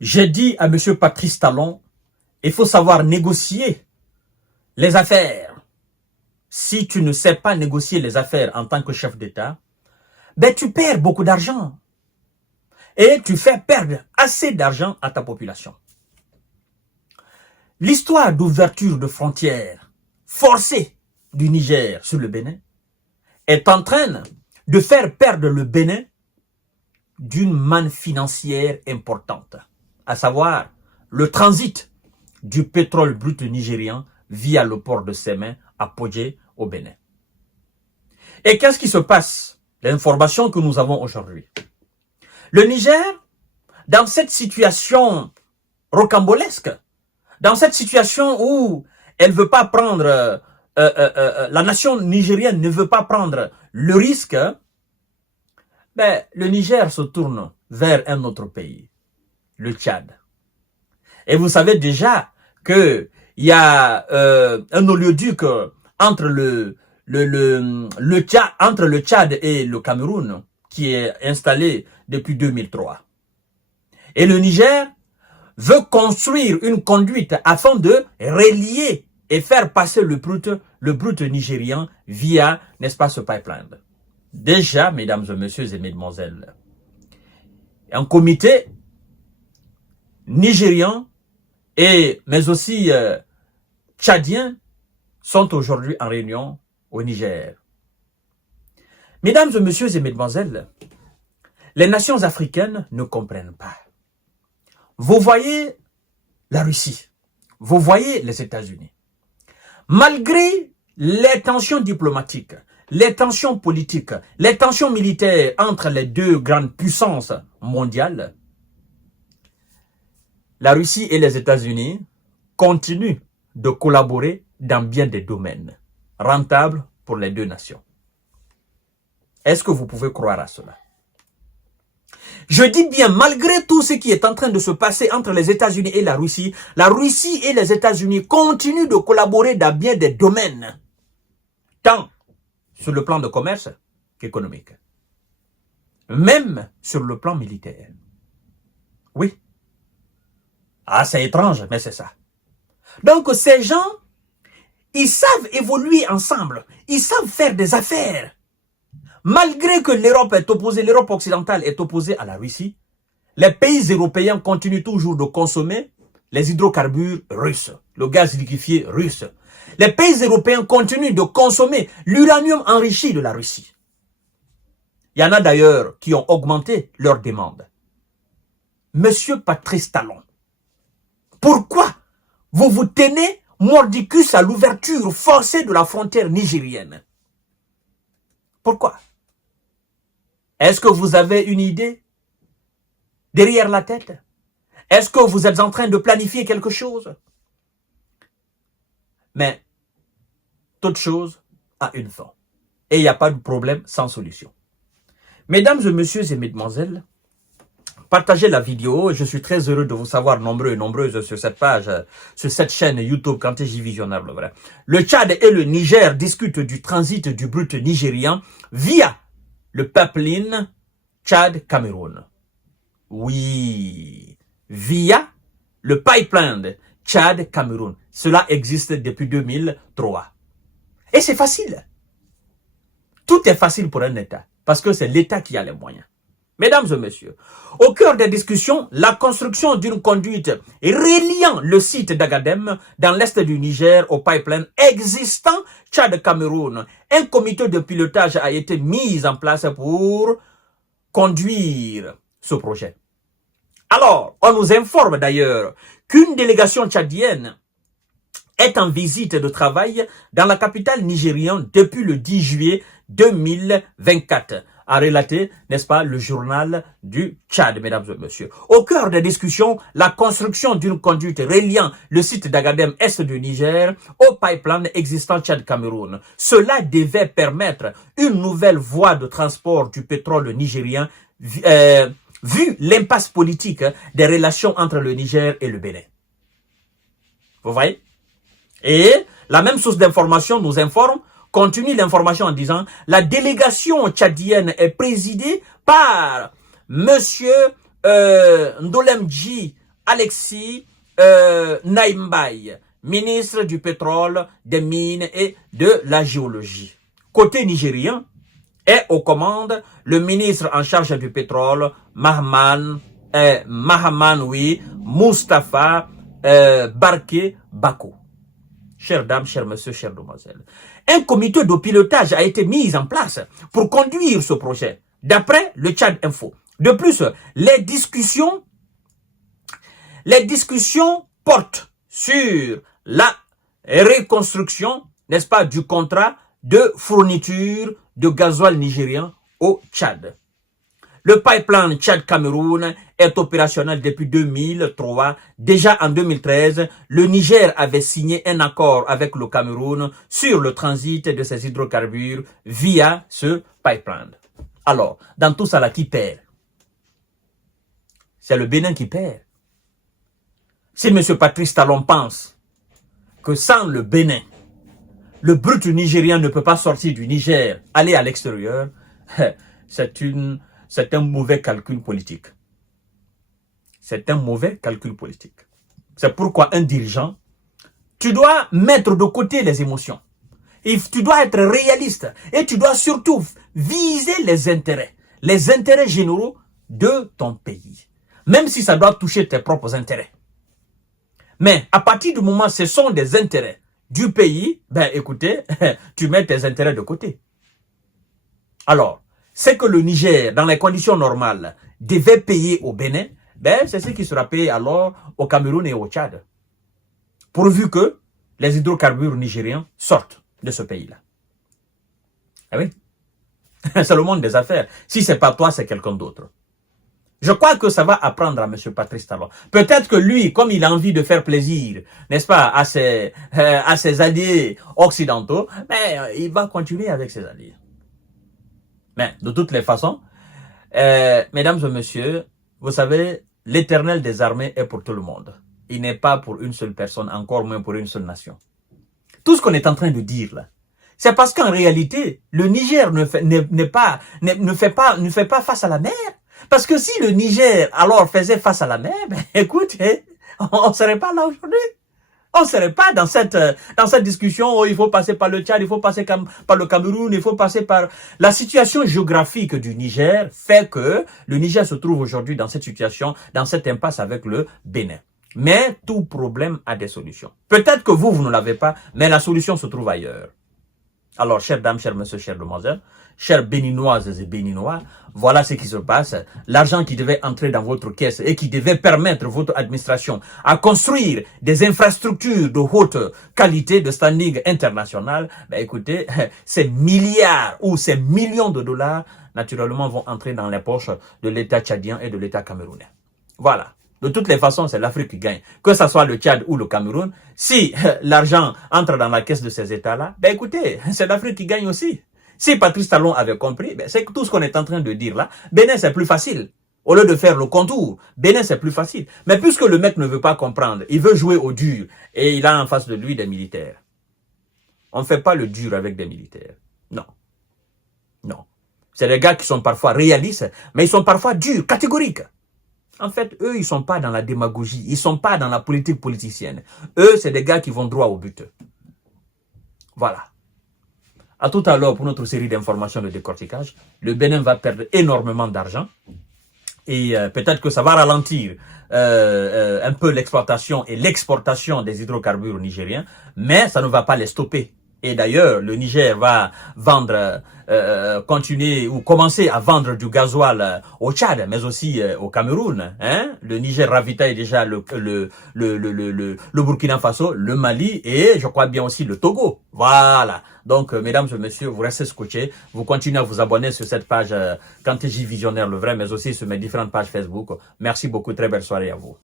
J'ai dit à M. Patrice Talon, il faut savoir négocier les affaires. Si tu ne sais pas négocier les affaires en tant que chef d'État, ben tu perds beaucoup d'argent. Et tu fais perdre assez d'argent à ta population. L'histoire d'ouverture de frontières forcée du Niger sur le Bénin est en train de faire perdre le Bénin d'une manne financière importante, à savoir le transit du pétrole brut nigérian via le port de Sémé à Podjé au Bénin. Et qu'est-ce qui se passe? L'information que nous avons aujourd'hui. Le Niger, dans cette situation rocambolesque, dans cette situation où elle veut pas prendre, la nation nigérienne ne veut pas prendre le risque, ben, le Niger se tourne vers un autre pays, le Tchad. Et vous savez déjà que il y a un oléoduc entre entre le Tchad et le Cameroun qui est installé depuis 2003. Et le Niger veut construire une conduite afin de relier et faire passer le brut nigérian via, n'est-ce pas, ce pipeline. Déjà, mesdames et messieurs et mesdemoiselles, un comité nigérian mais aussi tchadiens sont aujourd'hui en réunion au Niger. Mesdames et messieurs et mesdemoiselles, les nations africaines ne comprennent pas. Vous voyez la Russie, vous voyez les États-Unis. Malgré les tensions diplomatiques, les tensions politiques, les tensions militaires entre les deux grandes puissances mondiales, la Russie et les États-Unis continuent de collaborer dans bien des domaines rentables pour les deux nations. Est-ce que vous pouvez croire à cela? Je dis bien, malgré tout ce qui est en train de se passer entre les États-Unis et la Russie et les États-Unis continuent de collaborer dans bien des domaines, tant sur le plan de commerce qu'économique, même sur le plan militaire. Oui. Ah, c'est étrange, mais c'est ça. Donc, ces gens, ils savent évoluer ensemble. Ils savent faire des affaires. Malgré que l'Europe occidentale est opposée à la Russie, les pays européens continuent toujours de consommer les hydrocarbures russes, le gaz liquéfié russe. Les pays européens continuent de consommer l'uranium enrichi de la Russie. Il y en a d'ailleurs qui ont augmenté leurs demandes. Monsieur Patrice Talon, pourquoi vous vous tenez mordicus à l'ouverture forcée de la frontière nigérienne? Pourquoi? Est-ce que vous avez une idée derrière la tête? Est-ce que vous êtes en train de planifier quelque chose? Mais toute chose a une fin. Et il n'y a pas de problème sans solution. Mesdames et messieurs et mesdemoiselles, partagez la vidéo. Je suis très heureux de vous savoir nombreux et nombreuses sur cette page, sur cette chaîne YouTube Kanteji Visionnable. Vrai. Le Tchad et le Niger discutent du transit du brut nigérian via le pipeline Tchad-Cameroun. Oui, via le pipeline Tchad-Cameroun. Cela existe depuis 2003. Et c'est facile. Tout est facile pour un État, parce que c'est l'État qui a les moyens. Mesdames et messieurs, au cœur des discussions, la construction d'une conduite reliant le site d'Agadem dans l'est du Niger au pipeline existant Tchad-Cameroun. Un comité de pilotage a été mis en place pour conduire ce projet. Alors, on nous informe d'ailleurs qu'une délégation tchadienne est en visite de travail dans la capitale nigériane depuis le 10 juillet 2024. A relaté, n'est-ce pas, le journal du Tchad, mesdames et messieurs. Au cœur des discussions, la construction d'une conduite reliant le site d'Agadem est du Niger au pipeline existant Tchad-Cameroun. Cela devait permettre une nouvelle voie de transport du pétrole nigérien, vu l'impasse politique des relations entre le Niger et le Bénin. Vous voyez? Et la même source d'information nous informe, continue l'information en disant la délégation tchadienne est présidée par monsieur Ndolemdji Alexis Naimbaye, ministre du pétrole, des mines et de la géologie. Côté nigérien, est aux commandes le ministre en charge du pétrole, Mahaman Mustafa Barke Bako. Chères dames, chers messieurs, chères demoiselles, un comité de pilotage a été mis en place pour conduire ce projet, d'après le Tchad Info. De plus, les discussions portent sur la reconstruction, n'est-ce pas, du contrat de fourniture de gasoil nigérien au Tchad. Le pipeline Tchad-Cameroun est opérationnel depuis 2003. Déjà en 2013, le Niger avait signé un accord avec le Cameroun sur le transit de ses hydrocarbures via ce pipeline. Alors, dans tout ça là, qui perd? C'est le Bénin qui perd. Si M. Patrice Talon pense que sans le Bénin, le brut nigérien ne peut pas sortir du Niger, aller à l'extérieur, c'est un mauvais calcul politique. C'est un mauvais calcul politique. C'est pourquoi un dirigeant, tu dois mettre de côté les émotions. Et tu dois être réaliste. Et tu dois surtout viser les intérêts généraux de ton pays. Même si ça doit toucher tes propres intérêts. Mais à partir du moment où ce sont des intérêts du pays, ben écoutez, tu mets tes intérêts de côté. Alors, c'est que le Niger, dans les conditions normales, devait payer au Bénin, ben c'est ce qui sera payé alors au Cameroun et au Tchad. Pourvu que les hydrocarbures nigériens sortent de ce pays-là. Ah oui, c'est le monde des affaires. Si c'est pas toi, c'est quelqu'un d'autre. Je crois que ça va apprendre à M. Patrice Talon. Peut-être que lui, comme il a envie de faire plaisir, n'est-ce pas, à ses alliés occidentaux, mais il va continuer avec ses alliés. Mais de toutes les façons, mesdames et messieurs, vous savez, l'éternel des armées est pour tout le monde. Il n'est pas pour une seule personne, encore moins pour une seule nation. Tout ce qu'on est en train de dire là, c'est parce qu'en réalité, le Niger ne fait pas face à la mer. Parce que si le Niger, alors, faisait face à la mer, ben, écoute, on serait pas là aujourd'hui. On serait pas dans cette discussion où il faut passer par le Tchad, il faut passer par le Cameroun, il faut passer par... La situation géographique du Niger fait que le Niger se trouve aujourd'hui dans cette situation, dans cette impasse avec le Bénin. Mais tout problème a des solutions. Peut-être que vous ne l'avez pas, mais la solution se trouve ailleurs. Alors, chères dames, chers messieurs, chères demoiselles, chères béninoises et béninois, voilà ce qui se passe. L'argent qui devait entrer dans votre caisse et qui devait permettre votre administration à construire des infrastructures de haute qualité, de standing international, ben écoutez, ces milliards ou ces millions de dollars, naturellement, vont entrer dans les poches de l'État tchadien et de l'État camerounais. Voilà. De toutes les façons, c'est l'Afrique qui gagne. Que ce soit le Tchad ou le Cameroun, si l'argent entre dans la caisse de ces États-là, ben écoutez, c'est l'Afrique qui gagne aussi. Si Patrice Talon avait compris, ben c'est que tout ce qu'on est en train de dire là, Bénin c'est plus facile. Au lieu de faire le contour, Bénin c'est plus facile. Mais puisque le mec ne veut pas comprendre, il veut jouer au dur et il a en face de lui des militaires. On ne fait pas le dur avec des militaires. Non. Non. C'est des gars qui sont parfois réalistes, mais ils sont parfois durs, catégoriques. En fait, eux, ils sont pas dans la démagogie. Ils sont pas dans la politique politicienne. Eux, c'est des gars qui vont droit au but. Voilà. À tout à l'heure pour notre série d'informations de décortiquage. Le Bénin va perdre énormément d'argent. Et peut-être que ça va ralentir un peu l'exploitation et l'exportation des hydrocarbures nigériens. Mais ça ne va pas les stopper. Et d'ailleurs, le Niger va vendre, continuer ou commencer à vendre du gasoil au Tchad, mais aussi au Cameroun. Hein? Le Niger ravitaille déjà le Burkina Faso, le Mali et je crois bien aussi le Togo. Voilà. Donc, mesdames et messieurs, vous restez scotchés. Vous continuez à vous abonner sur cette page Kanteji Visionnaire le vrai, mais aussi sur mes différentes pages Facebook. Merci beaucoup. Très belle soirée à vous.